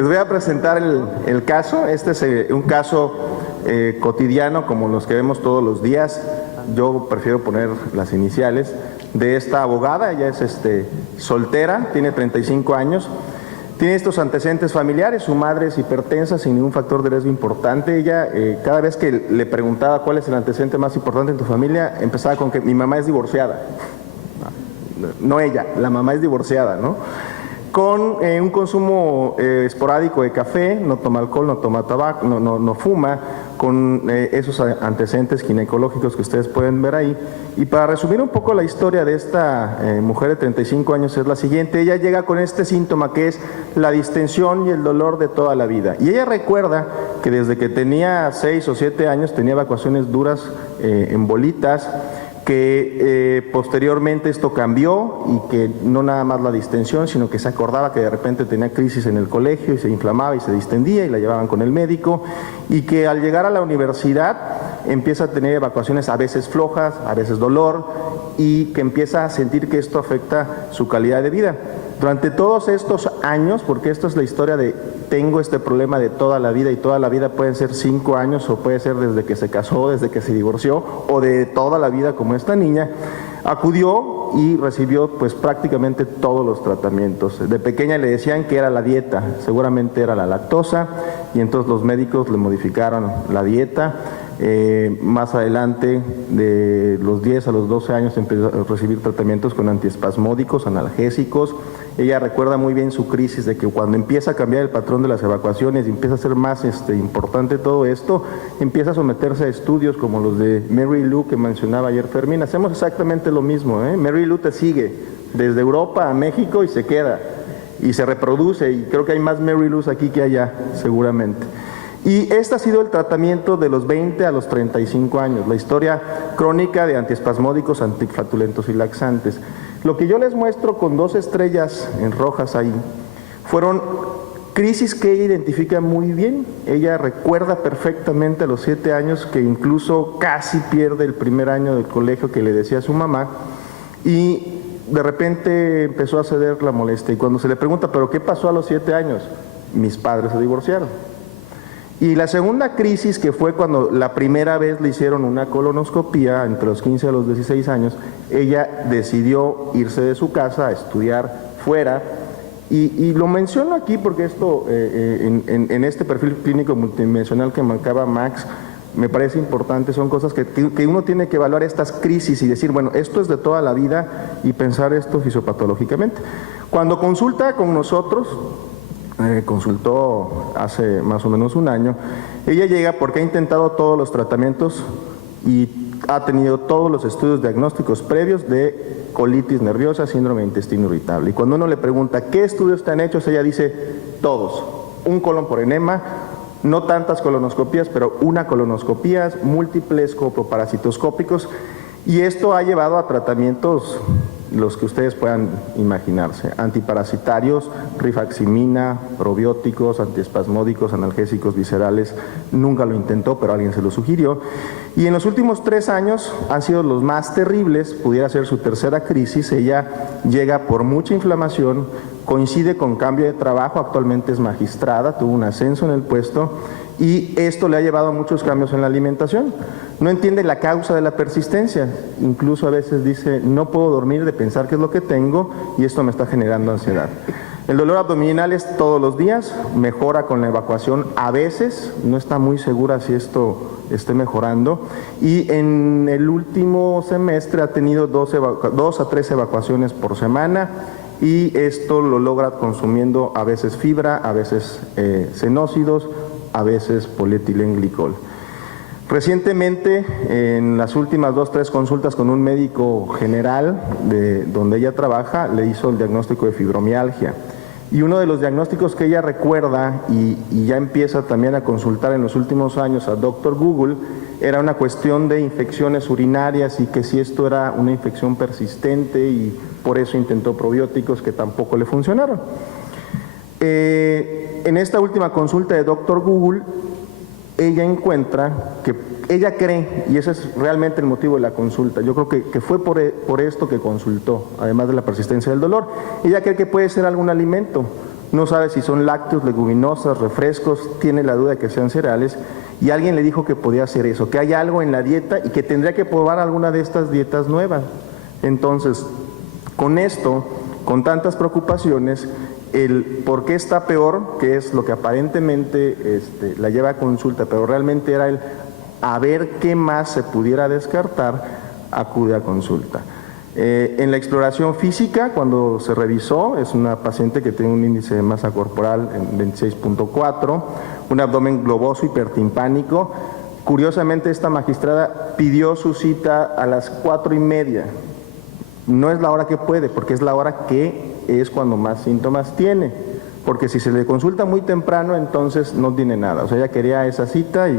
Les voy a presentar el caso. Este es un caso cotidiano como los que vemos todos los días. Yo prefiero poner las iniciales de esta abogada. Ella es soltera, tiene 35 años. Tiene estos antecedentes familiares, su madre es hipertensa sin ningún factor de riesgo importante. Ella, cada vez que le preguntaba cuál es el antecedente más importante en tu familia, empezaba con que mi mamá es divorciada. No ella, la mamá es divorciada, ¿no? Con un consumo esporádico de café, no toma alcohol, no toma tabaco, no fuma, con esos antecedentes ginecológicos que ustedes pueden ver ahí. Y para resumir un poco la historia de esta mujer de 35 años es la siguiente. Ella llega con este síntoma que es la distensión y el dolor de toda la vida. Y ella recuerda que desde que tenía 6 o 7 años tenía evacuaciones duras en bolitas, que posteriormente esto cambió y que no nada más la distensión, sino que se acordaba que de repente tenía crisis en el colegio y se inflamaba y se distendía y la llevaban con el médico, y que al llegar a la universidad empieza a tener evacuaciones a veces flojas, a veces dolor, y que empieza a sentir que esto afecta su calidad de vida. Durante todos estos años, porque esto es la historia de tengo este problema de toda la vida, y toda la vida pueden ser 5 años o puede ser desde que se casó, desde que se divorció o de toda la vida como esta niña, acudió y recibió pues prácticamente todos los tratamientos. De pequeña le decían que era la dieta, seguramente era la lactosa, y entonces los médicos le modificaron la dieta. Más adelante, de los 10 a los 12 años, empezó a recibir tratamientos con antiespasmódicos, analgésicos. Ella recuerda muy bien su crisis de que cuando empieza a cambiar el patrón de las evacuaciones y empieza a ser más importante todo esto, empieza a someterse a estudios como los de Mary Lou que mencionaba ayer Fermín. Hacemos exactamente lo mismo, ¿eh? Mary Lou te sigue desde Europa a México y se queda y se reproduce, y creo que hay más Mary Lou's aquí que allá, seguramente. Y este ha sido el tratamiento de los 20 a los 35 años, la historia crónica de antiespasmódicos, antiflatulentos y laxantes. Lo que yo les muestro con 2 estrellas en rojas ahí fueron crisis que ella identifica muy bien. Ella recuerda perfectamente a los 7 años que incluso casi pierde el primer año del colegio que le decía a su mamá, y de repente empezó a ceder la molestia. Y cuando se le pregunta, ¿pero qué pasó a los 7 años? Mis padres se divorciaron. Y la segunda crisis, que fue cuando la primera vez le hicieron una colonoscopía, entre los 15 a los 16 años, ella decidió irse de su casa a estudiar fuera. Y lo menciono aquí porque esto, en este perfil clínico multidimensional que marcaba Max, me parece importante. Son cosas que uno tiene que evaluar, estas crisis, y decir, bueno, esto es de toda la vida, y pensar esto fisiopatológicamente. Cuando consulta con nosotros, consultó hace más o menos un año, ella llega porque ha intentado todos los tratamientos y ha tenido todos los estudios diagnósticos previos de colitis nerviosa, síndrome de intestino irritable. Y cuando uno le pregunta ¿qué estudios están hechos?, ella dice todos: un colon por enema, no tantas colonoscopías, pero una colonoscopía, múltiples coproparasitoscópicos, y esto ha llevado a tratamientos los que ustedes puedan imaginarse: antiparasitarios, rifaximina, probióticos, antiespasmódicos, analgésicos viscerales. Nunca lo intentó, pero alguien se lo sugirió. Y en los últimos 3 años han sido los más terribles. Pudiera ser su tercera crisis. Ella llega por mucha inflamación, coincide con cambio de trabajo, actualmente es magistrada, tuvo un ascenso en el puesto, y esto le ha llevado a muchos cambios en la alimentación. No entiende la causa de la persistencia, incluso a veces dice, no puedo dormir de pensar qué es lo que tengo y esto me está generando ansiedad. El dolor abdominal es todos los días, mejora con la evacuación a veces, no está muy segura si esto esté mejorando, y en el último semestre ha tenido 2 a 3 evacuaciones por semana, y esto lo logra consumiendo a veces fibra, a veces xenócidos, a veces polietilenglicol. Recientemente, en las últimas 2 o 3 consultas con un médico general de donde ella trabaja, le hizo el diagnóstico de fibromialgia. Y uno de los diagnósticos que ella recuerda y ya empieza también a consultar en los últimos años a Dr. Google, era una cuestión de infecciones urinarias, y que si esto era una infección persistente, y por eso intentó probióticos que tampoco le funcionaron. En esta última consulta de Dr. Google, ella encuentra que ella cree, y ese es realmente el motivo de la consulta, yo creo que fue por esto que consultó, además de la persistencia del dolor. Ella cree que puede ser algún alimento, no sabe si son lácteos, leguminosas, refrescos, tiene la duda de que sean cereales, y alguien le dijo que podía hacer eso, que hay algo en la dieta y que tendría que probar alguna de estas dietas nuevas. Entonces, con esto, con tantas preocupaciones, el por qué está peor, que es lo que aparentemente la lleva a consulta, pero realmente era el a ver qué más se pudiera descartar, acude a consulta. En la exploración física, cuando se revisó, es una paciente que tiene un índice de masa corporal en 26.4, un abdomen globoso hipertimpánico. Curiosamente, esta magistrada pidió su cita a las 4:30. No es la hora que puede, porque es la hora que es cuando más síntomas tiene. Porque si se le consulta muy temprano, entonces no tiene nada. O sea, ella quería esa cita y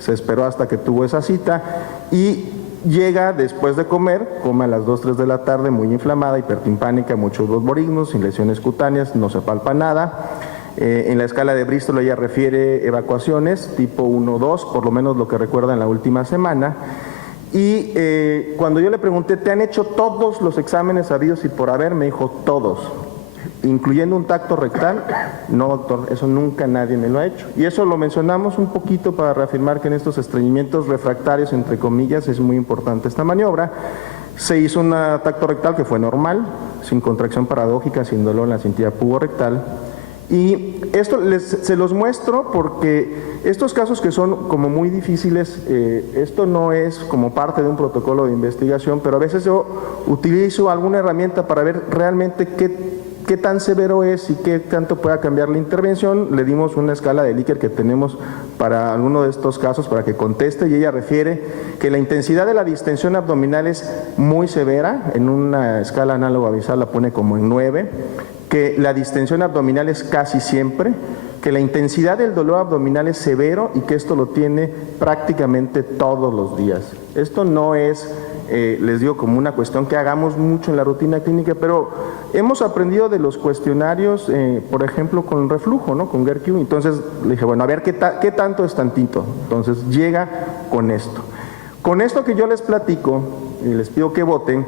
se esperó hasta que tuvo esa cita y llega después de comer, come a las 2, 3 de la tarde, muy inflamada, hipertimpánica, muchos borborignos, sin lesiones cutáneas, no se palpa nada. En la escala de Bristol ella refiere evacuaciones tipo 1, 2, por lo menos lo que recuerda en la última semana. Y cuando yo le pregunté, ¿te han hecho todos los exámenes habidos y por haber? Me dijo, todos. Incluyendo un tacto rectal. No, doctor, eso nunca nadie me lo ha hecho. Y eso lo mencionamos un poquito para reafirmar que en estos estreñimientos refractarios, entre comillas, es muy importante esta maniobra. Se hizo un tacto rectal que fue normal, sin contracción paradójica, sin dolor en la cintilla puborectal. Y esto se los muestro porque estos casos que son como muy difíciles, esto no es como parte de un protocolo de investigación, pero a veces yo utilizo alguna herramienta para ver realmente qué tan severo es y qué tanto pueda cambiar la intervención. Le dimos una escala de Likert que tenemos para alguno de estos casos para que conteste, y ella refiere que la intensidad de la distensión abdominal es muy severa, en una escala análoga a Visar la pone como en 9, que la distensión abdominal es casi siempre, que la intensidad del dolor abdominal es severo y que esto lo tiene prácticamente todos los días. Esto no es, les digo, como una cuestión que hagamos mucho en la rutina clínica, pero hemos aprendido de los cuestionarios, por ejemplo, con reflujo, ¿no? Con GERQ. Entonces le dije, bueno, a ver, ¿qué tanto es tantito? Entonces llega con esto. Con esto que yo les platico, y les pido que voten,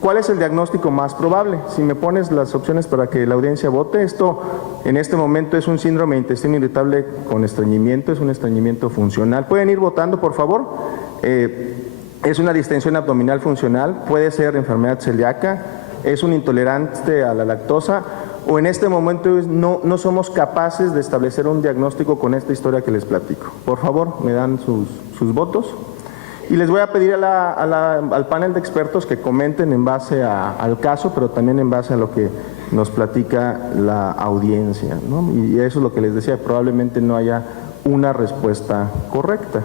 ¿cuál es el diagnóstico más probable? Si me pones las opciones para que la audiencia vote, esto en este momento es un síndrome de intestino irritable con estreñimiento, es un estreñimiento funcional. ¿Pueden ir votando, por favor? Es una distensión abdominal funcional, puede ser enfermedad celíaca, es un intolerante a la lactosa, o en este momento no somos capaces de establecer un diagnóstico con esta historia que les platico. Por favor, me dan sus votos. Y les voy a pedir al panel de expertos que comenten en base al caso, pero también en base a lo que nos platica la audiencia, ¿no? Y eso es lo que les decía, probablemente no haya una respuesta correcta.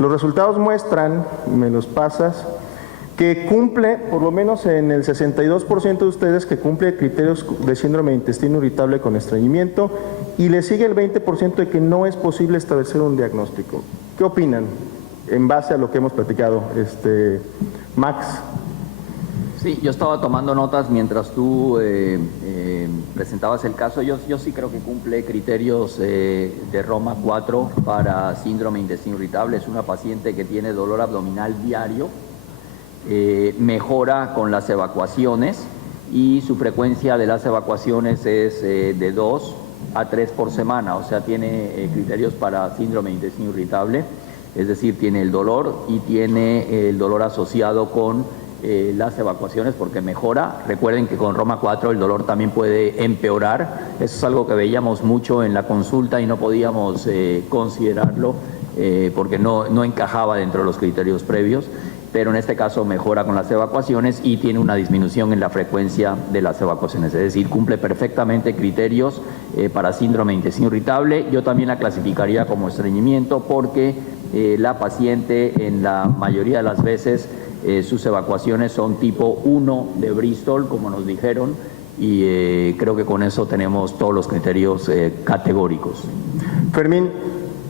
Los resultados muestran, me los pasas, que cumple, por lo menos en el 62% de ustedes, que cumple criterios de síndrome de intestino irritable con estreñimiento, y le sigue el 20% de que no es posible establecer un diagnóstico. ¿Qué opinan en base a lo que hemos platicado? Max. Sí, yo estaba tomando notas mientras tú presentabas el caso. Yo sí creo que cumple criterios de Roma 4 para síndrome de intestino irritable. Es una paciente que tiene dolor abdominal diario, mejora con las evacuaciones y su frecuencia de las evacuaciones es de 2 a 3 por semana, o sea, tiene criterios para síndrome de intestino irritable. Es decir, tiene el dolor y tiene el dolor asociado con las evacuaciones porque mejora. Recuerden que con Roma 4 el dolor también puede empeorar. Eso es algo que veíamos mucho en la consulta y no podíamos considerarlo porque no encajaba dentro de los criterios previos. Pero en este caso mejora con las evacuaciones y tiene una disminución en la frecuencia de las evacuaciones. Es decir, cumple perfectamente criterios para síndrome de intestino irritable. Yo también la clasificaría como estreñimiento porque la paciente en la mayoría de las veces sus evacuaciones son tipo 1 de Bristol, como nos dijeron, y creo que con eso tenemos todos los criterios categóricos. Fermín,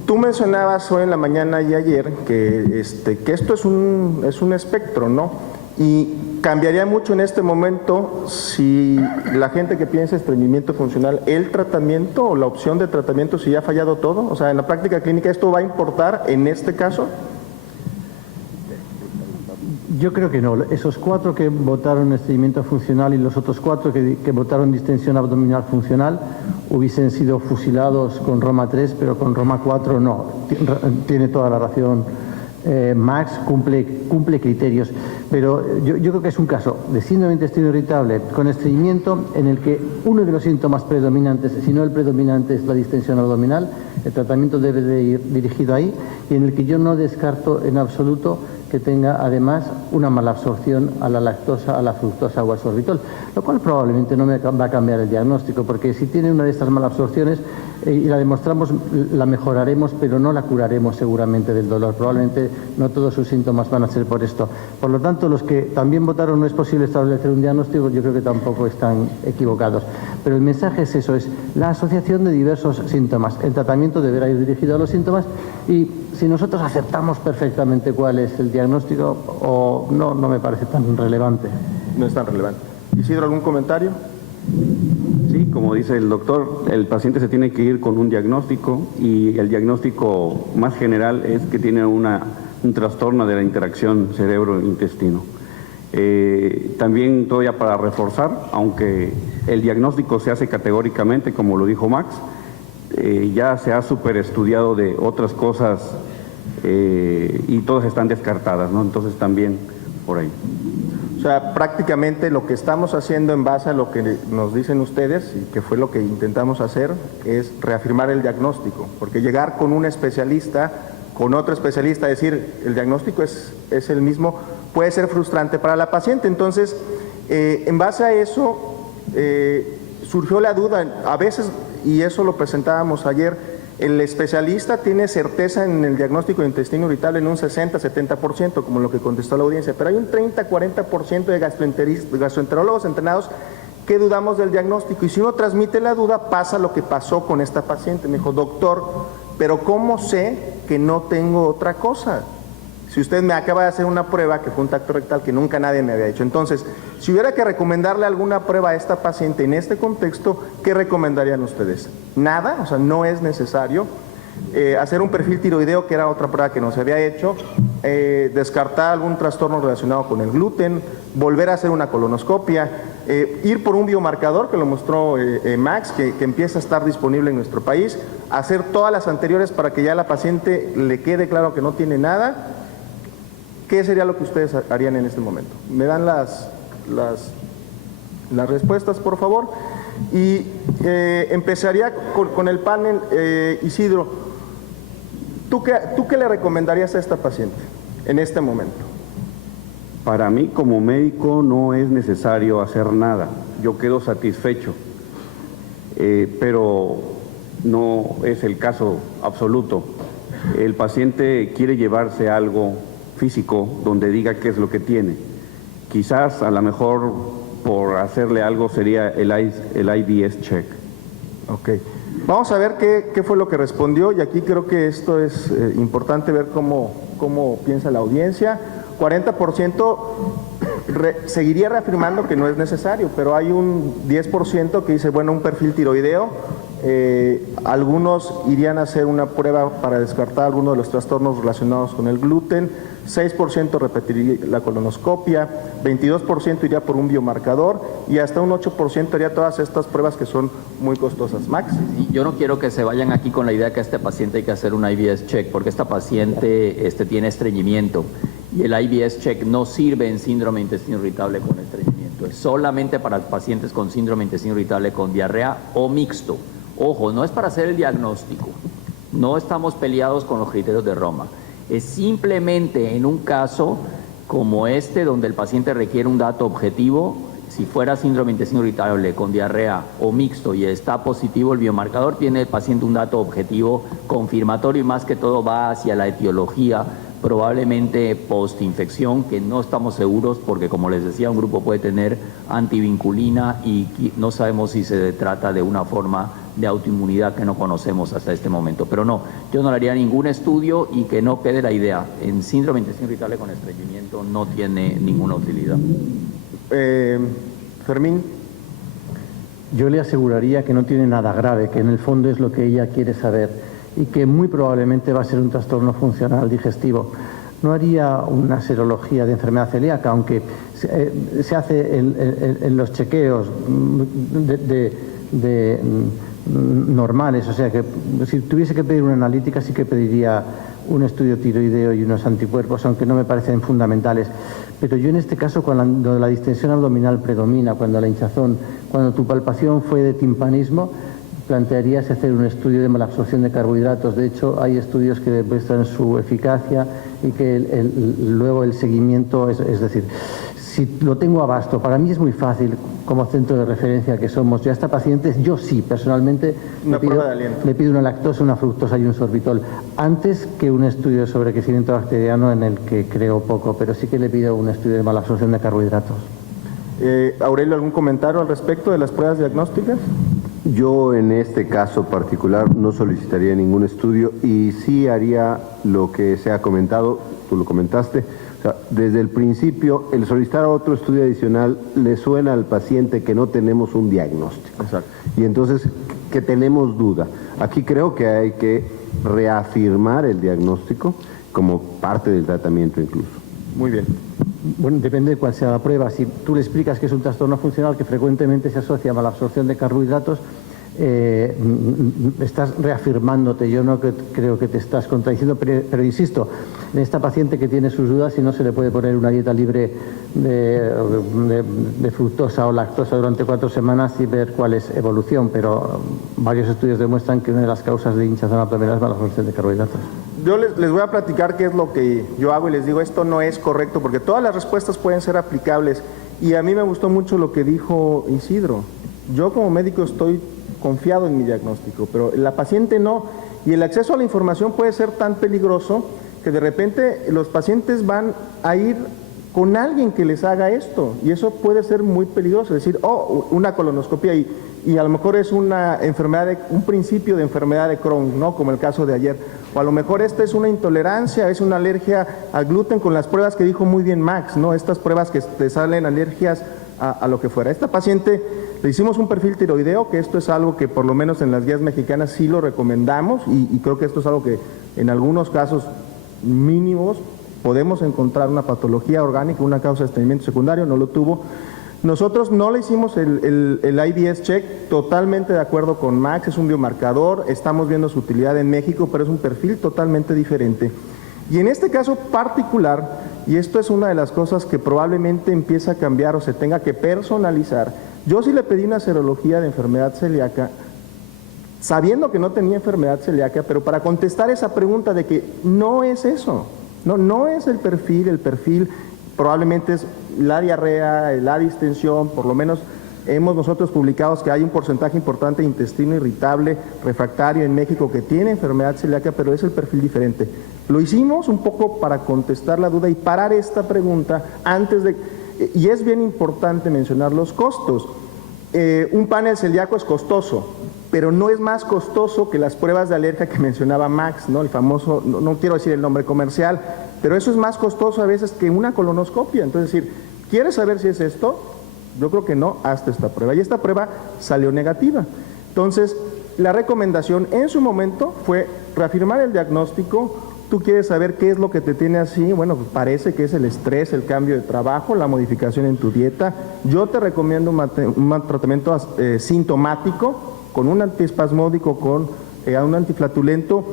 tú mencionabas hoy en la mañana y ayer que esto es un espectro, ¿no? Y cambiaría mucho en este momento si la gente que piensa estreñimiento funcional, el tratamiento o la opción de tratamiento, si ya ha fallado todo. O sea, en la práctica clínica, ¿esto va a importar en este caso? Yo creo que no. Esos 4 que votaron estreñimiento funcional y los otros 4 que votaron distensión abdominal funcional hubiesen sido fusilados con Roma 3, pero con Roma 4 no. Tiene toda la razón. Max cumple criterios, pero yo creo que es un caso de síndrome de intestino irritable con estreñimiento en el que uno de los síntomas predominantes, si no el predominante, es la distensión abdominal. El tratamiento debe de ir dirigido ahí, y en el que yo no descarto en absoluto que tenga además una mala absorción a la lactosa, a la fructosa o al sorbitol, lo cual probablemente no me va a cambiar el diagnóstico, porque si tiene una de estas malabsorciones y la demostramos, la mejoraremos, pero no la curaremos seguramente del dolor. Probablemente no todos sus síntomas van a ser por esto. Por lo tanto, los que también votaron no es posible establecer un diagnóstico, yo creo que tampoco están equivocados. Pero el mensaje es eso, es la asociación de diversos síntomas. El tratamiento deberá ir dirigido a los síntomas, y si nosotros aceptamos perfectamente cuál es el diagnóstico o no, no me parece tan relevante. No es tan relevante. Isidro, ¿algún comentario? Sí, como dice el doctor, el paciente se tiene que ir con un diagnóstico, y el diagnóstico más general es que tiene un trastorno de la interacción cerebro-intestino. También todavía para reforzar, aunque el diagnóstico se hace categóricamente, como lo dijo Max, ya se ha superestudiado de otras cosas y todas están descartadas, ¿no? Entonces también por ahí. O sea, prácticamente lo que estamos haciendo en base a lo que nos dicen ustedes, y que fue lo que intentamos hacer, es reafirmar el diagnóstico, porque llegar con un especialista, con otro especialista, decir el diagnóstico es el mismo, puede ser frustrante para la paciente. Entonces, en base a eso, surgió la duda, a veces, y eso lo presentábamos ayer, el especialista tiene certeza en el diagnóstico de intestino irritable en un 60-70%, como lo que contestó la audiencia, pero hay un 30-40% de gastroenterólogos entrenados que dudamos del diagnóstico, y si uno transmite la duda, pasa lo que pasó con esta paciente. Me dijo, doctor, pero ¿cómo sé que no tengo otra cosa? Si usted me acaba de hacer una prueba, que fue un tacto rectal, que nunca nadie me había hecho. Entonces, si hubiera que recomendarle alguna prueba a esta paciente en este contexto, ¿qué recomendarían ustedes? Nada, o sea, no es necesario. Hacer un perfil tiroideo, que era otra prueba que no se había hecho, descartar algún trastorno relacionado con el gluten, volver a hacer una colonoscopia, ir por un biomarcador que lo mostró Max, que empieza a estar disponible en nuestro país, hacer todas las anteriores para que ya a la paciente le quede claro que no tiene nada. ¿Qué sería lo que ustedes harían en este momento? ¿Me dan las respuestas, por favor? Y empezaría con el panel. Isidro, ¿tú qué le recomendarías a esta paciente en este momento? Para mí, como médico, no es necesario hacer nada. Yo quedo satisfecho, pero no es el caso absoluto. El paciente quiere llevarse algo físico donde diga qué es lo que tiene. Quizás, a lo mejor, por hacerle algo sería el IBS check. Ok. Vamos a ver qué fue lo que respondió, y aquí creo que esto es importante ver cómo piensa la audiencia. 40% seguiría reafirmando que no es necesario, pero hay un 10% que dice, bueno, un perfil tiroideo. Algunos irían a hacer una prueba para descartar algunos de los trastornos relacionados con el gluten, 6% repetiría la colonoscopia, 22% iría por un biomarcador, y hasta un 8% haría todas estas pruebas que son muy costosas. Max. Yo no quiero que se vayan aquí con la idea que a este paciente hay que hacer un IBS check, porque esta paciente tiene estreñimiento, y el IBS check no sirve en síndrome de intestino irritable con estreñimiento, es solamente para pacientes con síndrome de intestino irritable con diarrea o mixto. Ojo, no es para hacer el diagnóstico, no estamos peleados con los criterios de Roma, es simplemente en un caso como este, donde el paciente requiere un dato objetivo. Si fuera síndrome de intestino irritable con diarrea o mixto y está positivo el biomarcador, tiene el paciente un dato objetivo confirmatorio, y más que todo va hacia la etiología, probablemente postinfección, que no estamos seguros porque, como les decía, un grupo puede tener antivinculina y no sabemos si se trata de una forma de autoinmunidad que no conocemos hasta este momento. Pero no, yo no le haría ningún estudio, y que no quede la idea, en síndrome de intestino irritable con estreñimiento no tiene ninguna utilidad. Fermín. Yo le aseguraría que no tiene nada grave, que en el fondo es lo que ella quiere saber, y que muy probablemente va a ser un trastorno funcional digestivo. no haría una serología de enfermedad celíaca, aunque se hace en los chequeos normales. O sea que si tuviese que pedir una analítica, sí que pediría un estudio tiroideo y unos anticuerpos, aunque no me parecen fundamentales. Pero yo en este caso, cuando la distensión abdominal predomina, cuando la hinchazón, cuando tu palpación fue de timpanismo, plantearías hacer un estudio de malabsorción de carbohidratos. De hecho, hay estudios que demuestran su eficacia y que luego el seguimiento, es decir, si lo tengo abasto, para mí es muy fácil, como centro de referencia que somos, yo a esta paciente, yo sí, personalmente, le pido una lactosa, una fructosa y un sorbitol, antes que un estudio de sobrecrecimiento bacteriano en el que creo poco, pero sí que le pido un estudio de malabsorción de carbohidratos. Aurelio, ¿algún comentario al respecto de las pruebas diagnósticas? Yo en este caso particular no solicitaría ningún estudio y sí haría lo que se ha comentado, tú lo comentaste. O sea, desde el principio, el solicitar otro estudio adicional le suena al paciente que no tenemos un diagnóstico. Exacto. Y entonces que tenemos duda. Aquí creo que hay que reafirmar el diagnóstico como parte del tratamiento incluso. Muy bien. Bueno, depende de cuál sea la prueba. Si tú le explicas que es un trastorno funcional que frecuentemente se asocia a malabsorción de carbohidratos, estás reafirmándote. Yo no creo que te estás contradiciendo, pero insisto, en esta paciente que tiene sus dudas, si no se le puede poner una dieta libre de fructosa o lactosa durante 4 semanas y ver cuál es evolución, pero varios estudios demuestran que una de las causas de hinchazón abdominal es malabsorción de carbohidratos. Yo les voy a platicar qué es lo que yo hago y les digo, esto no es correcto, porque todas las respuestas pueden ser aplicables. Y a mí me gustó mucho lo que dijo Isidro. Yo como médico estoy confiado en mi diagnóstico, pero la paciente no. Y el acceso a la información puede ser tan peligroso que de repente los pacientes van a ir con alguien que les haga esto. Y eso puede ser muy peligroso. Es decir, una colonoscopia y a lo mejor es una enfermedad, un principio de enfermedad de Crohn, ¿no? Como el caso de ayer. O a lo mejor esta es una intolerancia, es una alergia al gluten con las pruebas que dijo muy bien Max, ¿no? Estas pruebas que te salen alergias a lo que fuera. A esta paciente le hicimos un perfil tiroideo, que esto es algo que por lo menos en las guías mexicanas sí lo recomendamos y creo que esto es algo que en algunos casos mínimos podemos encontrar una patología orgánica, una causa de estreñimiento secundario, no lo tuvo. Nosotros no le hicimos el IBS check, totalmente de acuerdo con Max, es un biomarcador, estamos viendo su utilidad en México, pero es un perfil totalmente diferente. Y en este caso particular, y esto es una de las cosas que probablemente empieza a cambiar o se tenga que personalizar, yo sí le pedí una serología de enfermedad celíaca, sabiendo que no tenía enfermedad celíaca, pero para contestar esa pregunta de que no es eso, no es el perfil probablemente es la diarrea, la distensión, por lo menos hemos nosotros publicado que hay un porcentaje importante de intestino irritable refractario en México que tiene enfermedad celíaca, pero es el perfil diferente. Lo hicimos un poco para contestar la duda y parar esta pregunta antes de... Y es bien importante mencionar los costos. Un panel celíaco es costoso, pero no es más costoso que las pruebas de alergia que mencionaba Max, ¿no? El famoso, no quiero decir el nombre comercial, pero eso es más costoso a veces que una colonoscopia. Entonces, decir, ¿quieres saber si es esto? Yo creo que no, hazte esta prueba. Y esta prueba salió negativa. Entonces, la recomendación en su momento fue reafirmar el diagnóstico. Tú quieres saber qué es lo que te tiene así. Bueno, pues parece que es el estrés, el cambio de trabajo, la modificación en tu dieta. Yo te recomiendo un tratamiento sintomático con un antiespasmódico, con un antiflatulento,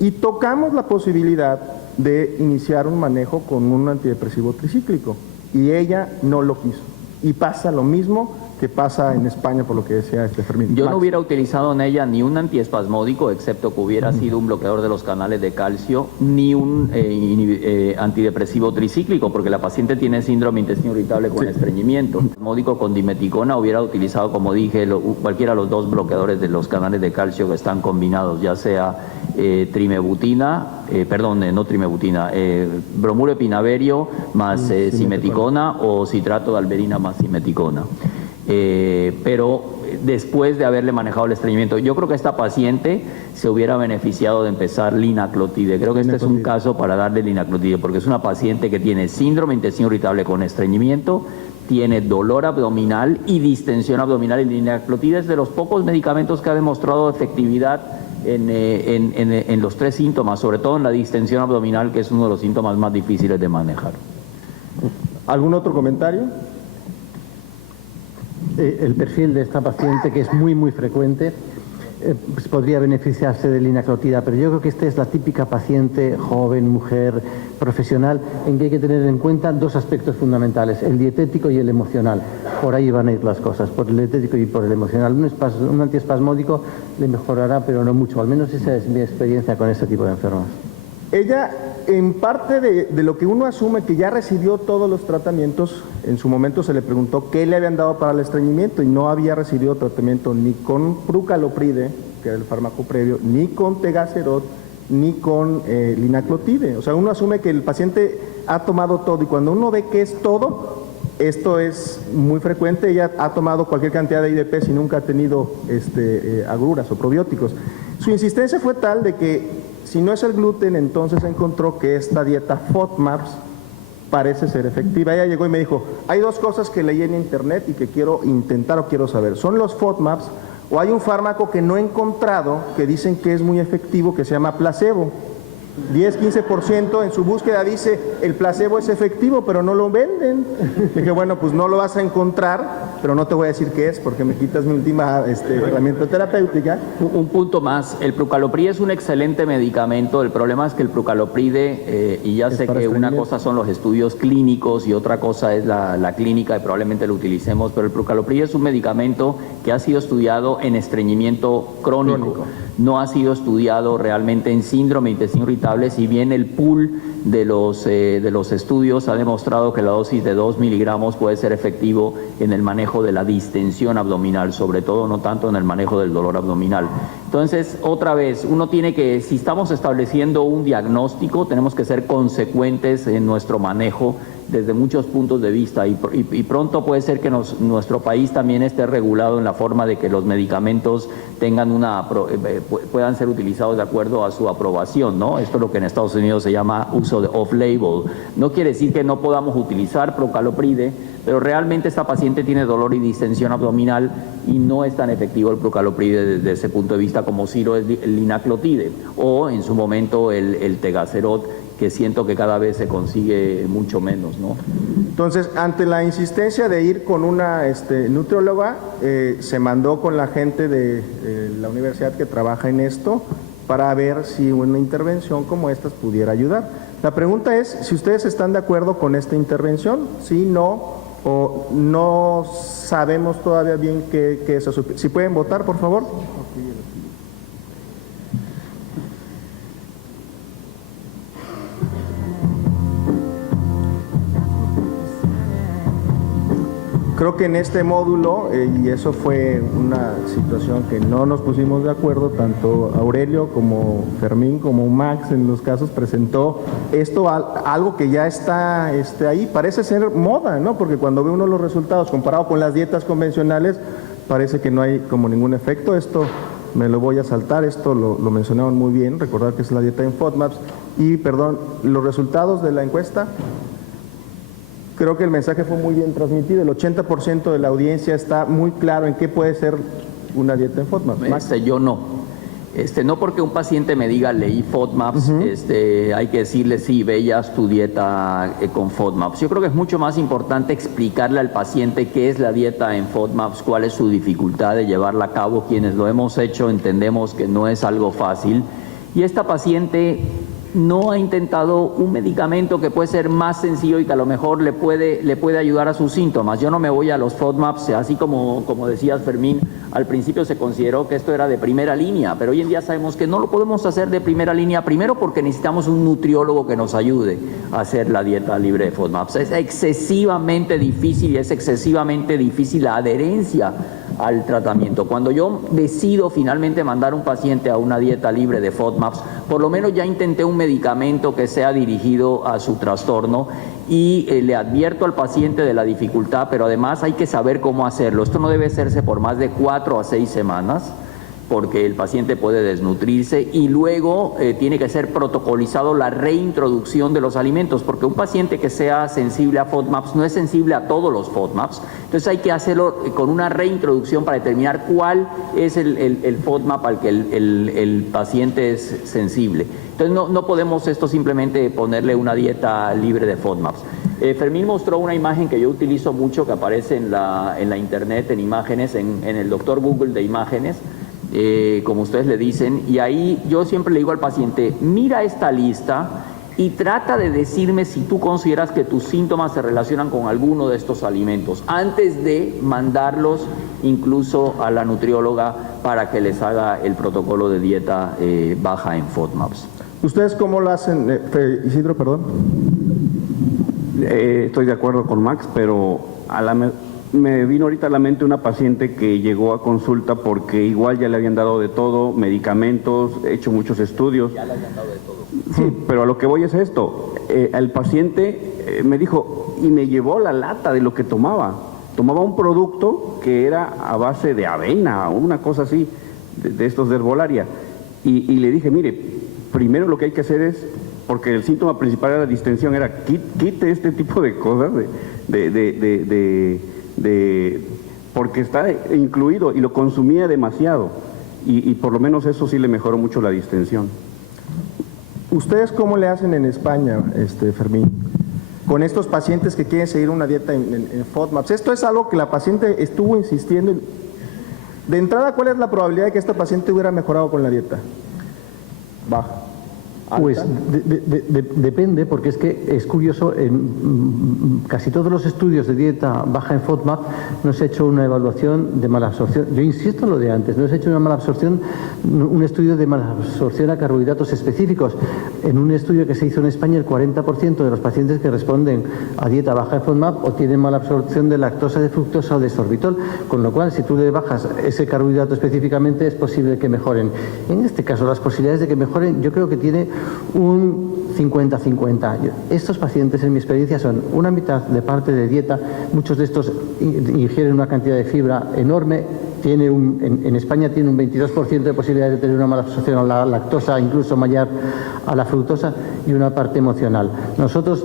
y tocamos la posibilidad de iniciar un manejo con un antidepresivo tricíclico. Y ella no lo quiso. Y pasa lo mismo que pasa en España, por lo que decía Fermín. Yo no hubiera utilizado en ella ni un antiespasmódico, excepto que hubiera sido un bloqueador de los canales de calcio, ni un antidepresivo tricíclico, porque la paciente tiene síndrome de intestino irritable con estreñimiento. Espasmódico con dimeticona hubiera utilizado, como dije, cualquiera de los 2 bloqueadores de los canales de calcio que están combinados, ya sea bromuro epinaverio más simeticona o citrato de alberina más simeticona. Pero después de haberle manejado el estreñimiento, yo creo que esta paciente se hubiera beneficiado de empezar linaclotide. Creo que este es un caso para darle linaclotide, porque es una paciente que tiene síndrome de intestino irritable con estreñimiento, tiene dolor abdominal y distensión abdominal. Y linaclotide es de los pocos medicamentos que ha demostrado efectividad en los 3 síntomas, sobre todo en la distensión abdominal, que es uno de los síntomas más difíciles de manejar. ¿Algún otro comentario? El perfil de esta paciente, que es muy frecuente, pues podría beneficiarse de linaclotida, pero yo creo que esta es la típica paciente joven, mujer, profesional, en que hay que tener en cuenta 2 aspectos fundamentales, el dietético y el emocional. Por ahí van a ir las cosas, por el dietético y por el emocional. Un antiespasmódico le mejorará, pero no mucho, al menos esa es mi experiencia con este tipo de enfermos. Ella, en parte de lo que uno asume que ya recibió todos los tratamientos, en su momento se le preguntó qué le habían dado para el estreñimiento y no había recibido tratamiento ni con prucalopride, que era el fármaco previo, ni con tegacerot, ni con linaclotide. O sea, uno asume que el paciente ha tomado todo y cuando uno ve que es todo, esto es muy frecuente. Ella ha tomado cualquier cantidad de IDPs y nunca ha tenido agruras o probióticos. Su insistencia fue tal de que si no es el gluten, entonces encontró que esta dieta FODMAPs parece ser efectiva. Ella llegó y me dijo, hay 2 cosas que leí en internet y que quiero intentar o quiero saber. Son los FODMAPs o hay un fármaco que no he encontrado que dicen que es muy efectivo que se llama placebo. 10-15% en su búsqueda dice el placebo es efectivo, pero no lo venden. Dije, bueno, pues no lo vas a encontrar, pero no te voy a decir qué es porque me quitas mi última herramienta terapéutica. Un punto más, el prucalopride es un excelente medicamento. El problema es que el prucalopride, y ya sé que una cosa son los estudios clínicos y otra cosa es la clínica y probablemente lo utilicemos, pero el prucalopride es un medicamento que ha sido estudiado en estreñimiento crónico. No ha sido estudiado realmente en síndrome de intestino irritable, si bien el pool de los estudios ha demostrado que la dosis de 2 miligramos puede ser efectivo en el manejo de la distensión abdominal, sobre todo no tanto en el manejo del dolor abdominal. Entonces, otra vez, uno tiene que, si estamos estableciendo un diagnóstico, tenemos que ser consecuentes en nuestro manejo desde muchos puntos de vista y pronto puede ser que nuestro país también esté regulado en la forma de que los medicamentos tengan puedan ser utilizados de acuerdo a su aprobación, ¿no? Esto es lo que en Estados Unidos se llama uso de off-label. No quiere decir que no podamos utilizar prucalopride, pero realmente esta paciente tiene dolor y distensión abdominal y no es tan efectivo el prucalopride desde ese punto de vista como sí lo es el linaclotide o en su momento el tegacerot, que siento que cada vez se consigue mucho menos, ¿no? Entonces, ante la insistencia de ir con una nutrióloga, se mandó con la gente de la universidad que trabaja en esto para ver si una intervención como esta pudiera ayudar. La pregunta es si ustedes están de acuerdo con esta intervención, si no, o no sabemos todavía bien qué es eso. Si pueden votar, por favor. Creo que en este módulo, y eso fue una situación que no nos pusimos de acuerdo, tanto Aurelio como Fermín como Max en los casos presentó esto, algo que ya está ahí, parece ser moda, ¿no? Porque cuando ve uno los resultados comparado con las dietas convencionales, parece que no hay como ningún efecto. Esto me lo voy a saltar, esto lo mencionaron muy bien, recordar que es la dieta en FODMAPs. Y, perdón, los resultados de la encuesta, creo que el mensaje fue muy bien transmitido. El 80% de la audiencia está muy claro en qué puede ser una dieta en FODMAPs. Yo no. No porque un paciente me diga leí FODMAPs, hay que decirle sí, veas tu dieta con FODMAPs. Yo creo que es mucho más importante explicarle al paciente qué es la dieta en FODMAPs, cuál es su dificultad de llevarla a cabo. Quienes lo hemos hecho entendemos que no es algo fácil. Y esta paciente no ha intentado un medicamento que puede ser más sencillo y que a lo mejor le puede ayudar a sus síntomas. Yo no me voy a los FODMAPs, así como decías, Fermín, al principio se consideró que esto era de primera línea, pero hoy en día sabemos que no lo podemos hacer de primera línea, primero porque necesitamos un nutriólogo que nos ayude a hacer la dieta libre de FODMAPs. Es excesivamente difícil y es excesivamente difícil la adherencia al tratamiento. Cuando yo decido finalmente mandar a un paciente a una dieta libre de FODMAPs, por lo menos ya intenté un medicamento que sea dirigido a su trastorno y le advierto al paciente de la dificultad, pero además hay que saber cómo hacerlo. Esto no debe hacerse por más de 4 a 6 semanas. porque el paciente puede desnutrirse, y luego tiene que ser protocolizado la reintroducción de los alimentos, porque un paciente que sea sensible a FODMAPs no es sensible a todos los FODMAPs, entonces hay que hacerlo con una reintroducción para determinar cuál es el FODMAP al que el paciente es sensible. Entonces no podemos esto simplemente ponerle una dieta libre de FODMAPs. Fermín mostró una imagen que yo utilizo mucho, que aparece en la internet, en imágenes, en el doctor Google de imágenes, como ustedes le dicen, y ahí yo siempre le digo al paciente, mira esta lista y trata de decirme si tú consideras que tus síntomas se relacionan con alguno de estos alimentos, antes de mandarlos incluso a la nutrióloga para que les haga el protocolo de dieta baja en FODMAPs. ¿Ustedes cómo lo hacen, Isidro, perdón? Estoy de acuerdo con Max, pero me vino ahorita a la mente una paciente que llegó a consulta porque igual ya le habían dado de todo, medicamentos, hecho muchos estudios. Ya le habían dado de todo. Sí, pero a lo que voy es esto. El paciente me dijo, y me llevó la lata de lo que tomaba. Tomaba un producto que era a base de avena o una cosa así, de estos de herbolaria. Y le dije, mire, primero lo que hay que hacer es, porque el síntoma principal de la distensión era, quite este tipo de cosas, porque está incluido y lo consumía demasiado. Y por lo menos eso sí le mejoró mucho la distensión. ¿Ustedes cómo le hacen en España, Fermín, con estos pacientes que quieren seguir una dieta en FODMAPs? Esto es algo que la paciente estuvo insistiendo. De entrada, ¿cuál es la probabilidad de que esta paciente hubiera mejorado con la dieta? Baja. Pues depende, porque es que es curioso, en casi todos los estudios de dieta baja en FODMAP no se ha hecho una evaluación de mala absorción. Yo insisto en lo de antes, no se ha hecho una mala absorción, un estudio de mala absorción a carbohidratos específicos. En un estudio que se hizo en España, el 40% de los pacientes que responden a dieta baja en FODMAP o tienen mala absorción de lactosa, de fructosa o de sorbitol, con lo cual si tú le bajas ese carbohidrato específicamente es posible que mejoren. En este caso, las posibilidades de que mejoren yo creo que tiene un 50-50. Estos pacientes, en mi experiencia, son una mitad de parte de dieta. Muchos de estos ingieren una cantidad de fibra enorme. En España tiene un 22% de posibilidades de tener una mala absorción a la lactosa, incluso mayor a la fructosa, y una parte emocional. Nosotros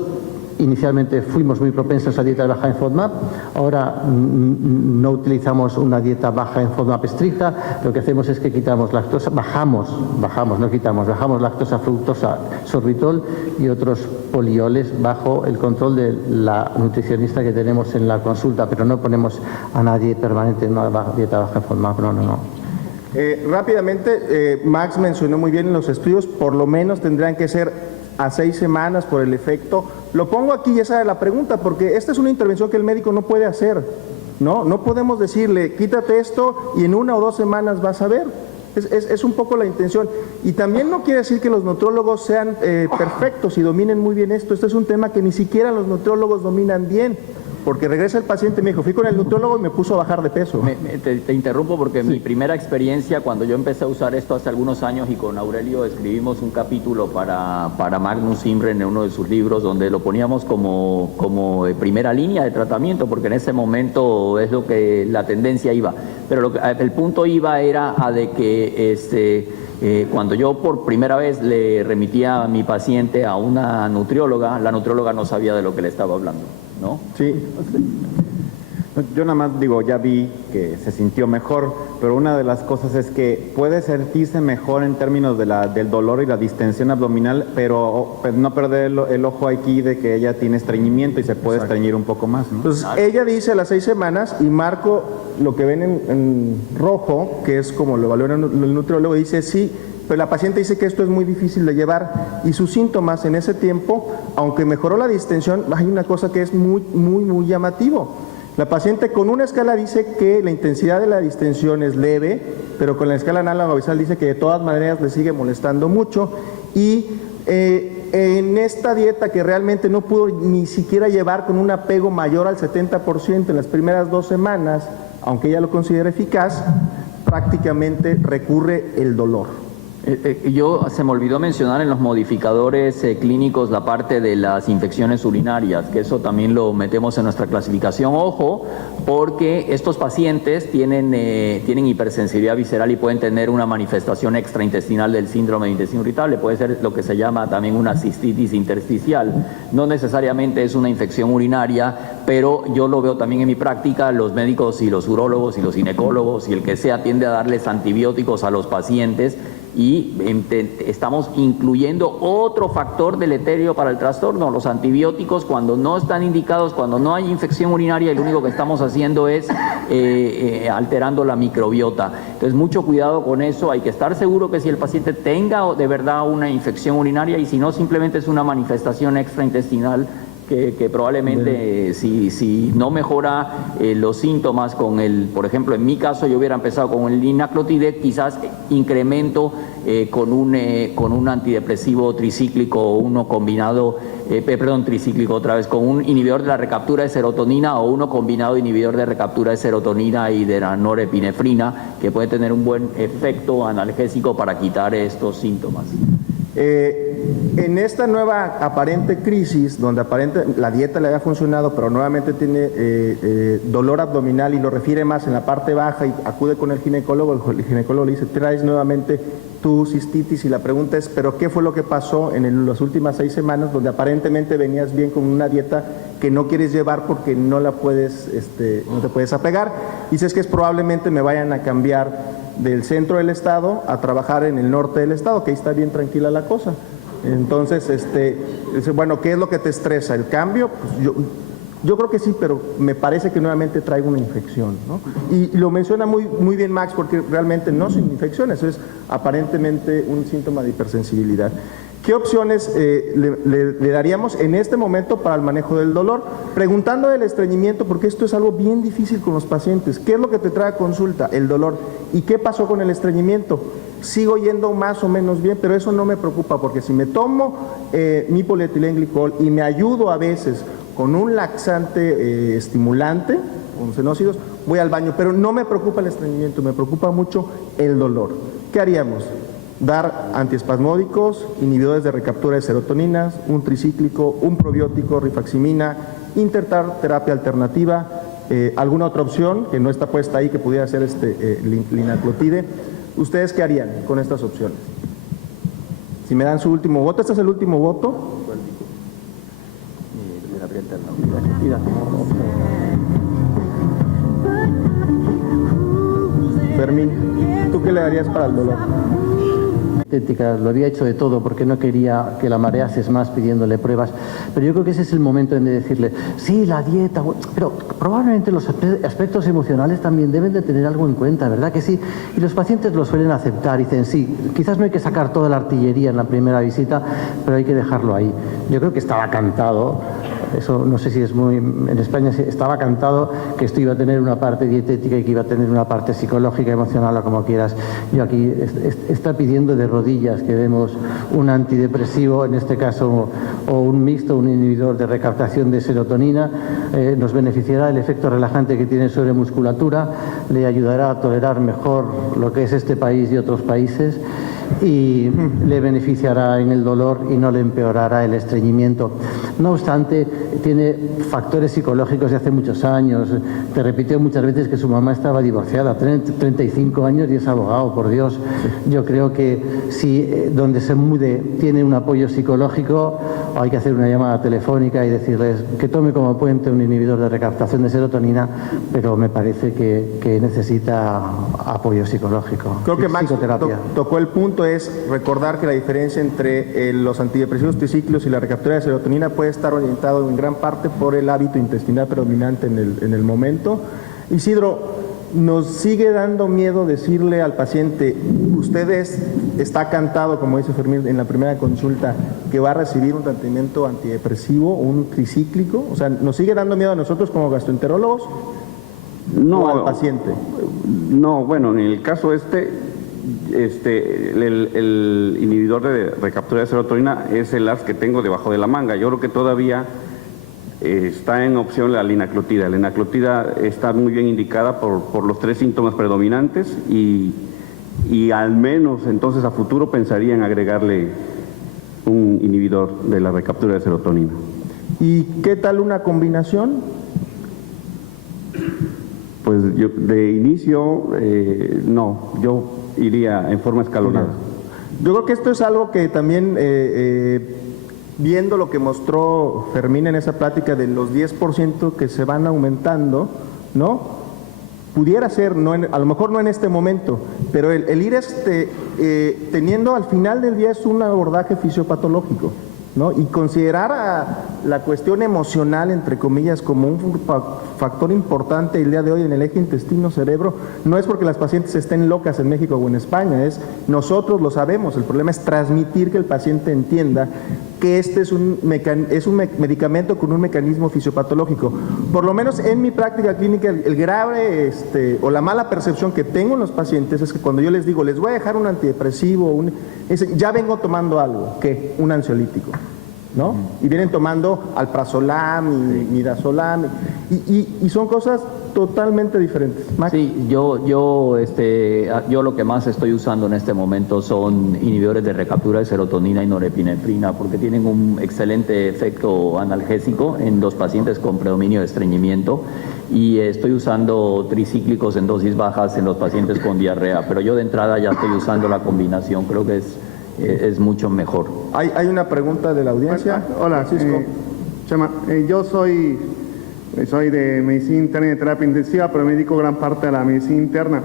inicialmente fuimos muy propensos a dieta baja en FODMAP, ahora no utilizamos una dieta baja en FODMAP estricta, lo que hacemos es que quitamos lactosa, bajamos lactosa, fructosa, sorbitol y otros polioles bajo el control de la nutricionista que tenemos en la consulta, pero no ponemos a nadie permanente en una dieta baja en FODMAP, no. Rápidamente, Max mencionó muy bien en los estudios, por lo menos tendrán que ser a 6 semanas por el efecto. Lo pongo aquí y esa es la pregunta, porque esta es una intervención que el médico no puede hacer, ¿no? No podemos decirle, quítate esto y en 1 o 2 semanas vas a ver. Es un poco la intención. Y también no quiere decir que los nutriólogos sean perfectos y dominen muy bien esto. Este es un tema que ni siquiera los nutriólogos dominan bien. Porque regresa el paciente y me dijo, fui con el nutriólogo y me puso a bajar de peso. Te interrumpo porque mi primera experiencia, cuando yo empecé a usar esto hace algunos años y con Aurelio escribimos un capítulo para Magnus Imren en uno de sus libros, donde lo poníamos como primera línea de tratamiento, porque en ese momento es lo que la tendencia iba. Pero el punto iba era a de que cuando yo por primera vez le remitía a mi paciente a una nutrióloga, la nutrióloga no sabía de lo que le estaba hablando, ¿no? Sí. Yo nada más digo, ya vi que se sintió mejor, pero una de las cosas es que puede sentirse mejor en términos del dolor y la distensión abdominal, pero no perder el ojo aquí de que ella tiene estreñimiento y se puede estreñir un poco más, ¿no? Entonces, ella dice a las 6 semanas y marco lo que ven en rojo, que es como lo evalúa el nutriólogo, dice sí, pero la paciente dice que esto es muy difícil de llevar y sus síntomas en ese tiempo, aunque mejoró la distensión, hay una cosa que es muy llamativo. La paciente con una escala dice que la intensidad de la distensión es leve, pero con la escala análoga visual dice que de todas maneras le sigue molestando mucho. Y en esta dieta que realmente no pudo ni siquiera llevar con un apego mayor al 70% en las primeras 2 semanas, aunque ella lo considera eficaz, prácticamente recurre el dolor. Se me olvidó mencionar en los modificadores clínicos la parte de las infecciones urinarias, que eso también lo metemos en nuestra clasificación. Ojo, porque estos pacientes tienen hipersensibilidad visceral y pueden tener una manifestación extraintestinal del síndrome de intestino irritable. Puede ser lo que se llama también una cistitis intersticial. No necesariamente es una infección urinaria, pero yo lo veo también en mi práctica. Los médicos y los urólogos y los ginecólogos y el que sea tiende a darles antibióticos a los pacientes, y estamos incluyendo otro factor deleterio para el trastorno. Los antibióticos, cuando no están indicados, cuando no hay infección urinaria, y lo único que estamos haciendo es alterando la microbiota. Entonces, mucho cuidado con eso. Hay que estar seguro que si el paciente tenga de verdad una infección urinaria, y si no, simplemente es una manifestación extraintestinal que probablemente si no mejora los síntomas con por ejemplo, en mi caso yo hubiera empezado con el linaclotide, quizás incremento con un antidepresivo tricíclico o uno combinado, tricíclico otra vez, con un inhibidor de la recaptura de serotonina o uno combinado inhibidor de recaptura de serotonina y de la norepinefrina, que puede tener un buen efecto analgésico para quitar estos síntomas. En esta nueva aparente crisis, donde la dieta le había funcionado, pero nuevamente tiene dolor abdominal y lo refiere más en la parte baja y acude con el ginecólogo le dice, traes nuevamente tu cistitis, y la pregunta es, ¿pero qué fue lo que pasó en las últimas 6 semanas, donde aparentemente venías bien con una dieta que no quieres llevar porque no la puedes, no te puedes apegar? Dices que es probablemente me vayan a cambiar del centro del estado a trabajar en el norte del estado, que ahí está bien tranquila la cosa. Entonces, bueno, ¿qué es lo que te estresa? ¿El cambio? Pues yo creo que sí, pero me parece que nuevamente traigo una infección, ¿no? Y lo menciona muy bien Max, porque realmente no son infecciones, es aparentemente un síntoma de hipersensibilidad. ¿Qué opciones le daríamos en este momento para el manejo del dolor? Preguntando del estreñimiento, porque esto es algo bien difícil con los pacientes. ¿Qué es lo que te trae a consulta? El dolor. ¿Y qué pasó con el estreñimiento? Sigo yendo más o menos bien, pero eso no me preocupa, porque si me tomo mi polietilenglicol y me ayudo a veces con un laxante estimulante, con xenócidos, voy al baño, pero no me preocupa el estreñimiento, me preocupa mucho el dolor. ¿Qué haríamos? Dar antiespasmódicos, inhibidores de recaptura de serotoninas, un tricíclico, un probiótico, rifaximina, intentar terapia alternativa, alguna otra opción que no está puesta ahí que pudiera ser linaclotide. ¿Ustedes qué harían con estas opciones? Si me dan su último voto, este es el último voto. Fermín, ¿tú qué le darías para el dolor? Lo había hecho de todo porque no quería que la mareases más pidiéndole pruebas, pero yo creo que ese es el momento en de decirle, sí, la dieta, pero probablemente los aspectos emocionales también deben de tener algo en cuenta, ¿verdad que sí? Y los pacientes lo suelen aceptar, dicen, sí, quizás no hay que sacar toda la artillería en la primera visita, pero hay que dejarlo ahí. Yo creo que estaba cantado, eso no sé si es en España estaba cantado que esto iba a tener una parte dietética y que iba a tener una parte psicológica, emocional o como quieras. Yo aquí está pidiendo de rodillas que demos un antidepresivo, en este caso, o un mixto, un inhibidor de recaptación de serotonina, nos beneficiará el efecto relajante que tiene sobre musculatura, le ayudará a tolerar mejor lo que es este país y otros países, y le beneficiará en el dolor y no le empeorará el estreñimiento. No obstante, tiene factores psicológicos de hace muchos años. Te repitió muchas veces que su mamá estaba divorciada, 35 años y es abogado, por Dios. Yo creo que si donde se mude tiene un apoyo psicológico, hay que hacer una llamada telefónica y decirles que tome como puente un inhibidor de recaptación de serotonina, pero me parece que necesita apoyo psicológico. Creo que Max tocó el punto, es recordar que la diferencia entre los antidepresivos tricíclicos y la recaptura de serotonina puede estar orientado en gran parte por el hábito intestinal predominante en el momento. Isidro, nos sigue dando miedo decirle al paciente, está cantado, como dice Fermín en la primera consulta, que va a recibir un tratamiento antidepresivo o un tricíclico. O sea, ¿nos sigue dando miedo a nosotros como gastroenterólogos? No, al paciente. No, bueno, en el caso el inhibidor de recaptura de serotonina es el as que tengo debajo de la manga. Yo creo que todavía está en opción la linaclotida. La linaclotida está muy bien indicada por los 3 síntomas predominantes y y al menos entonces a futuro pensaría en agregarle un inhibidor de la recaptura de serotonina. ¿Y qué tal una combinación? Pues yo, de inicio, no, yo iría en forma escalonada. Yo creo que esto es algo que también, viendo lo que mostró Fermín en esa plática de los 10% que se van aumentando, ¿no? Pudiera ser, a lo mejor no en este momento, pero el ir teniendo al final del día es un abordaje fisiopatológico, ¿no? Y considerar a la cuestión emocional, entre comillas, como un factor importante el día de hoy en el eje intestino-cerebro, no es porque las pacientes estén locas en México o en España, nosotros lo sabemos, el problema es transmitir que el paciente entienda que este es un medicamento con un mecanismo fisiopatológico. Por lo menos en mi práctica clínica, el grave o la mala percepción que tengo en los pacientes es que cuando yo les digo, les voy a dejar un antidepresivo, ya vengo tomando algo, ¿qué? Un ansiolítico, ¿no? Y vienen tomando alprazolam y midazolam, y son cosas totalmente diferentes. Max. Sí, yo lo que más estoy usando en este momento son inhibidores de recaptura de serotonina y norepinefrina, porque tienen un excelente efecto analgésico en los pacientes con predominio de estreñimiento, y estoy usando tricíclicos en dosis bajas en los pacientes con diarrea, pero yo de entrada ya estoy usando la combinación, creo que es mucho mejor. Hay una pregunta de la audiencia. Hola, Francisco. Chema, yo soy de medicina interna y de terapia intensiva, pero me dedico gran parte a la medicina interna.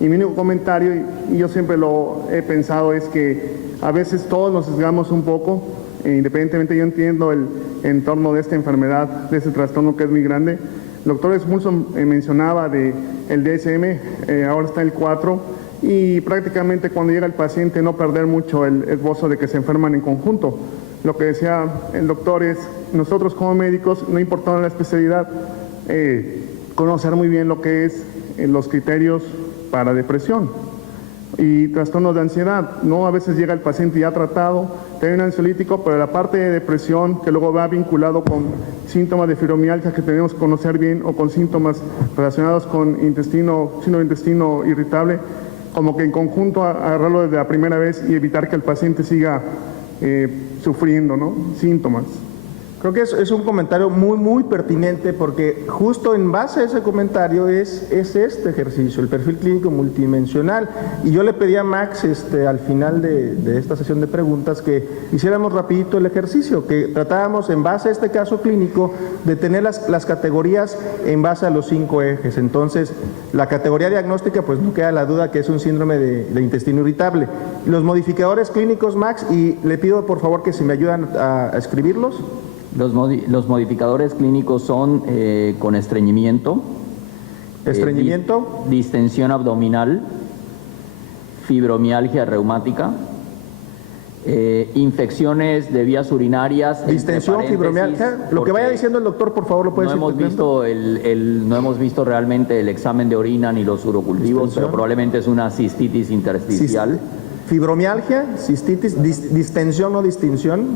Y mi único comentario, y yo siempre lo he pensado, es que a veces todos nos sesgamos un poco, independientemente yo entiendo el entorno de esta enfermedad, de este trastorno que es muy grande. El doctor Expulso mencionaba el DSM, ahora está el 4, y prácticamente cuando llega el paciente no perder mucho el esbozo de que se enferman en conjunto. Lo que decía el doctor es, nosotros como médicos, no importando la especialidad, conocer muy bien lo que es los criterios para depresión y trastornos de ansiedad, ¿no? A veces llega el paciente ya tratado, tiene un ansiolítico, pero la parte de depresión que luego va vinculado con síntomas de fibromialgia que tenemos que conocer bien, o con síntomas relacionados con síndrome de intestino irritable, como que en conjunto agarrarlo desde la primera vez y evitar que el paciente siga sufriendo, ¿no? Síntomas. Creo que es un comentario muy pertinente, porque justo en base a ese comentario es este ejercicio, el perfil clínico multidimensional. Y yo le pedí a Max al final de esta sesión de preguntas que hiciéramos rapidito el ejercicio, que tratáramos en base a este caso clínico de tener las categorías en base a los 5 ejes. Entonces, la categoría diagnóstica, pues no queda la duda que es un síndrome de intestino irritable. Los modificadores clínicos, Max, y le pido por favor que si me ayudan a escribirlos. Los modificadores clínicos son con estreñimiento, Estreñimiento, distensión abdominal, fibromialgia reumática, infecciones de vías urinarias, distensión, fibromialgia. Lo que vaya diciendo el doctor, por favor, lo puede no decir. no hemos visto realmente el examen de orina ni los urocultivos, Distensión. pero probablemente es una cistitis intersticial. Fibromialgia, cistitis, distensión o distinción.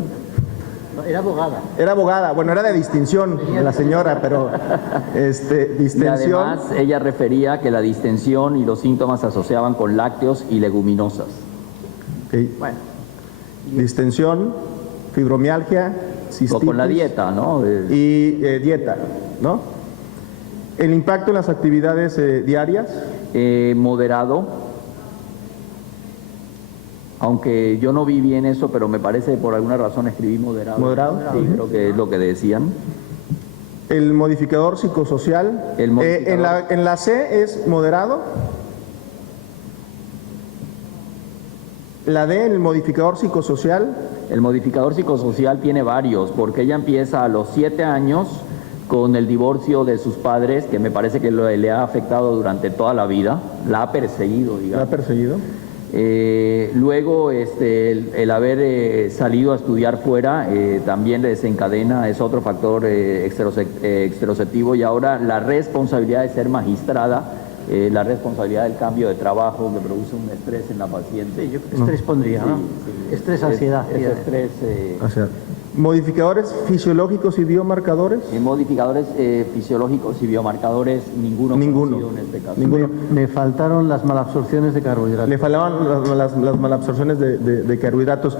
Era abogada. Era abogada, bueno, era de distinción la señora, pero Y distensión. además ella refería que la distensión y los síntomas se asociaban con lácteos y leguminosas. Ok. Distensión, fibromialgia, cistitis. O con la dieta, ¿no? Y dieta, ¿no? El impacto en las actividades diarias. Moderado. Aunque yo no vi bien eso, pero me parece por alguna razón escribí moderado. ¿Moderado? Sí, creo que es lo que decían. El modificador psicosocial. El modificador. En la C es moderado. La D, el modificador psicosocial. El modificador psicosocial tiene varios, porque ella empieza a los 7 años con el divorcio de sus padres, que me parece que le ha afectado durante toda la vida, la ha perseguido, ¿La ha digamos. perseguido? Luego el haber salido a estudiar fuera también le desencadena, es otro factor exteroceptivo, y ahora la responsabilidad de ser magistrada, la responsabilidad del cambio de trabajo que produce un estrés en la paciente. Estrés pondría, ¿no? Sí. Estrés, ansiedad. Es estrés. O sea, ¿Modificadores fisiológicos y biomarcadores? Modificadores fisiológicos y biomarcadores, ninguno. Ninguno. conocido en este caso. Ninguno. Me faltaron las malabsorciones de carbohidratos. Le falaban las malabsorciones de carbohidratos.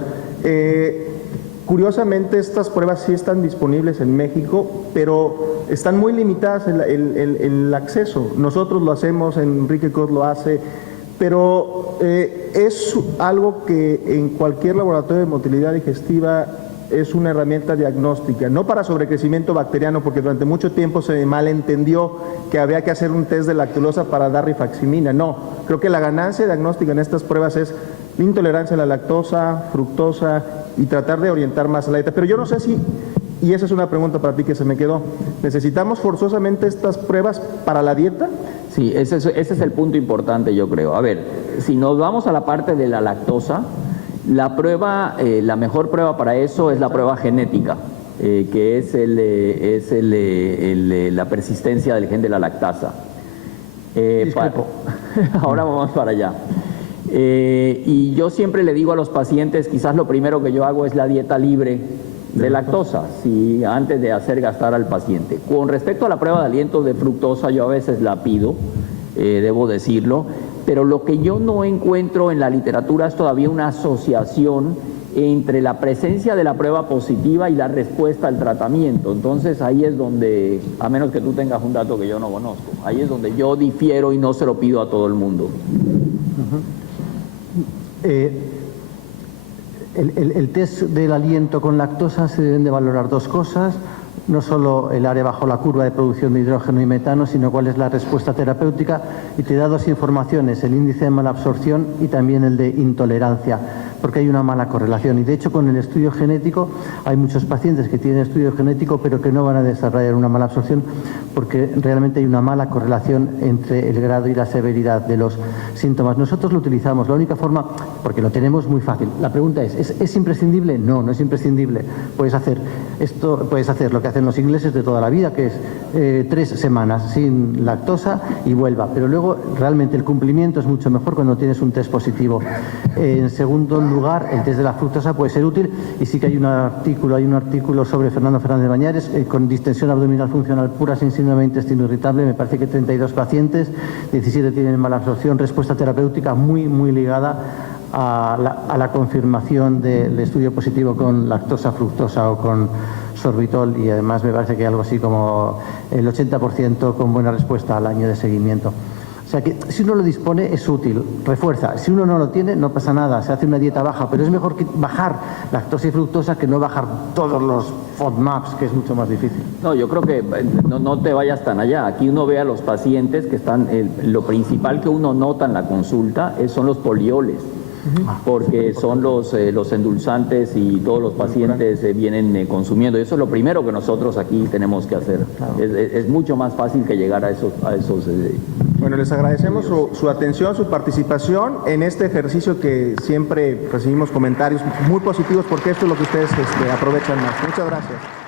Curiosamente, estas pruebas sí están disponibles en México, pero están muy limitadas el acceso. Nosotros lo hacemos, Enrique Cos lo hace, pero es algo que en cualquier laboratorio de motilidad digestiva es una herramienta diagnóstica, no para sobrecrecimiento bacteriano, porque durante mucho tiempo se malentendió que había que hacer un test de lactulosa para dar rifaximina. No, creo que la ganancia diagnóstica en estas pruebas es la intolerancia a la lactosa, fructosa y tratar de orientar más a la dieta. Pero yo no sé si, y esa es una pregunta para ti que se me quedó, ¿necesitamos forzosamente estas pruebas para la dieta? Sí, ese es el punto importante, yo creo. A ver, si nos vamos a la parte de la lactosa, la prueba, la mejor prueba para eso es la prueba genética, que es la persistencia del gen de la lactasa. Ahora vamos para allá. Y yo siempre le digo a los pacientes, quizás lo primero que yo hago es la dieta libre de lactosa, antes de hacer gastar al paciente. Con respecto a la prueba de aliento de fructosa, yo a veces la pido, debo decirlo, pero lo que yo no encuentro en la literatura es todavía una asociación entre la presencia de la prueba positiva y la respuesta al tratamiento. Entonces ahí es donde, a menos que tú tengas un dato que yo no conozco, ahí es donde yo difiero y no se lo pido a todo el mundo. El test del aliento con lactosa se deben de valorar dos cosas, no solo el área bajo la curva de producción de hidrógeno y metano, sino cuál es la respuesta terapéutica, y te da dos informaciones, el índice de malabsorción y también el de intolerancia, porque hay una mala correlación. Y de hecho con el estudio genético hay muchos pacientes que tienen estudio genético pero que no van a desarrollar una malabsorción porque realmente hay una mala correlación entre el grado y la severidad de los síntomas. Nosotros lo utilizamos, la única forma, porque lo tenemos muy fácil. La pregunta ¿es imprescindible? No, no es imprescindible. Puedes hacer lo que hacen los ingleses de toda la vida, que es 3 semanas sin lactosa y vuelva. Pero luego realmente el cumplimiento es mucho mejor cuando tienes un test positivo. En segundo lugar, el test de la fructosa puede ser útil, y sí que hay un artículo sobre Fernando Fernández Bañares con distensión abdominal funcional pura sin síndrome de intestino irritable. Me parece que 32 pacientes, 17 tienen malabsorción, respuesta terapéutica muy ligada a la confirmación del estudio positivo con lactosa, fructosa o con sorbitol, y además me parece que algo así como el 80% con buena respuesta al año de seguimiento. O sea que si uno lo dispone es útil, refuerza. Si uno no lo tiene no pasa nada, se hace una dieta baja, pero es mejor que bajar lactosa y fructosa que no bajar todos los FODMAPs, que es mucho más difícil. No, yo creo que no te vayas tan allá. Aquí uno ve a los pacientes que están, lo principal que uno nota en la consulta son los polioles, porque son los endulzantes y todos los pacientes vienen consumiendo. Y eso es lo primero que nosotros aquí tenemos que hacer. Claro. Es mucho más fácil que llegar a esos bueno, les agradecemos su atención, su participación en este ejercicio que siempre recibimos comentarios muy positivos, porque esto es lo que ustedes aprovechan más. Muchas gracias.